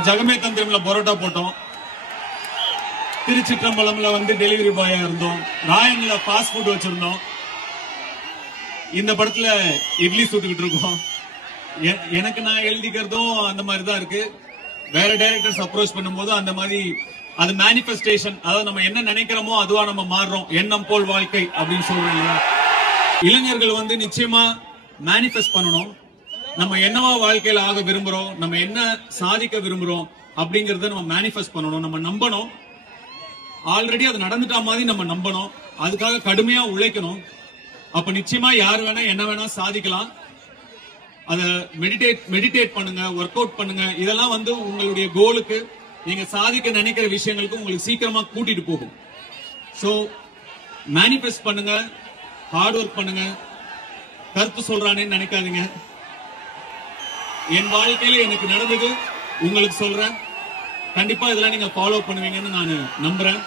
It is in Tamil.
ஜகமே தந்திரம்ல பரோட்டா போட்டோம், திருச்சிற்றம்பலம்ல டெலிவரி பாயா இருந்தோம், ராயன்ல ஃபாஸ்ட் ஃபுட் வச்சிருந்தோம், இந்த படத்துல இட்லி சுட்டுக்கிட்டு இருக்கோம். எனக்கு நான் எழுதிக்கிறதும் அந்த மாதிரி தான் இருக்கு. வேற டைரக்டர்ஸ் அப்ரோச் பண்ணும்போது அந்த மாதிரி அது மேனிபெஸ்டேஷன், அதாவது நம்ம என்ன நினைக்கிறோமோ அதுவா நம்ம மாறுறோம். எண்ணம் போல் வாழ்க்கை அப்படின்னு சொல்றோம் இல்லையா? இளைஞர்கள் நிச்சயமா மேனிபெஸ்ட் பண்ணணும். நம்ம என்னவா வாழ்க்கையில ஆக விரும்புறோம், நம்ம என்ன சாதிக்க விரும்புறோம் அப்படிங்கறத நம்ம மேனிபெஸ்ட் பண்ணணும். நம்ம நம்பணும். ஆல்ரெடி அது நடந்துட்டா மாதிரி நம்ம நம்பணும். அதுக்காக கடுமையா உழைக்கணும். அப்ப நிச்சயமா யார் வேணா என்ன வேணா சாதிக்கலாம். அத மெடிடேட் பண்ணுங்க, ஒர்க் அவுட் பண்ணுங்க. இதெல்லாம் உங்களுடைய கோலுக்கு, நீங்க சாதிக்க நினைக்கிற விஷயங்களுக்கு உங்களுக்கு சீக்கிரமா கூட்டிட்டு போகும். சோ மேனிபெஸ்ட் பண்ணுங்க, ஹார்ட் ஒர்க் பண்ணுங்க. கருத்து சொல்றானேன்னு நினைக்காதீங்க. என் வாழ்க்கையில எனக்கு நடந்தது உங்களுக்கு சொல்றேன். கண்டிப்பா இதெல்லாம் நீங்க ஃபாலோ பண்ணுவீங்கன்னு நான் நம்புறேன்.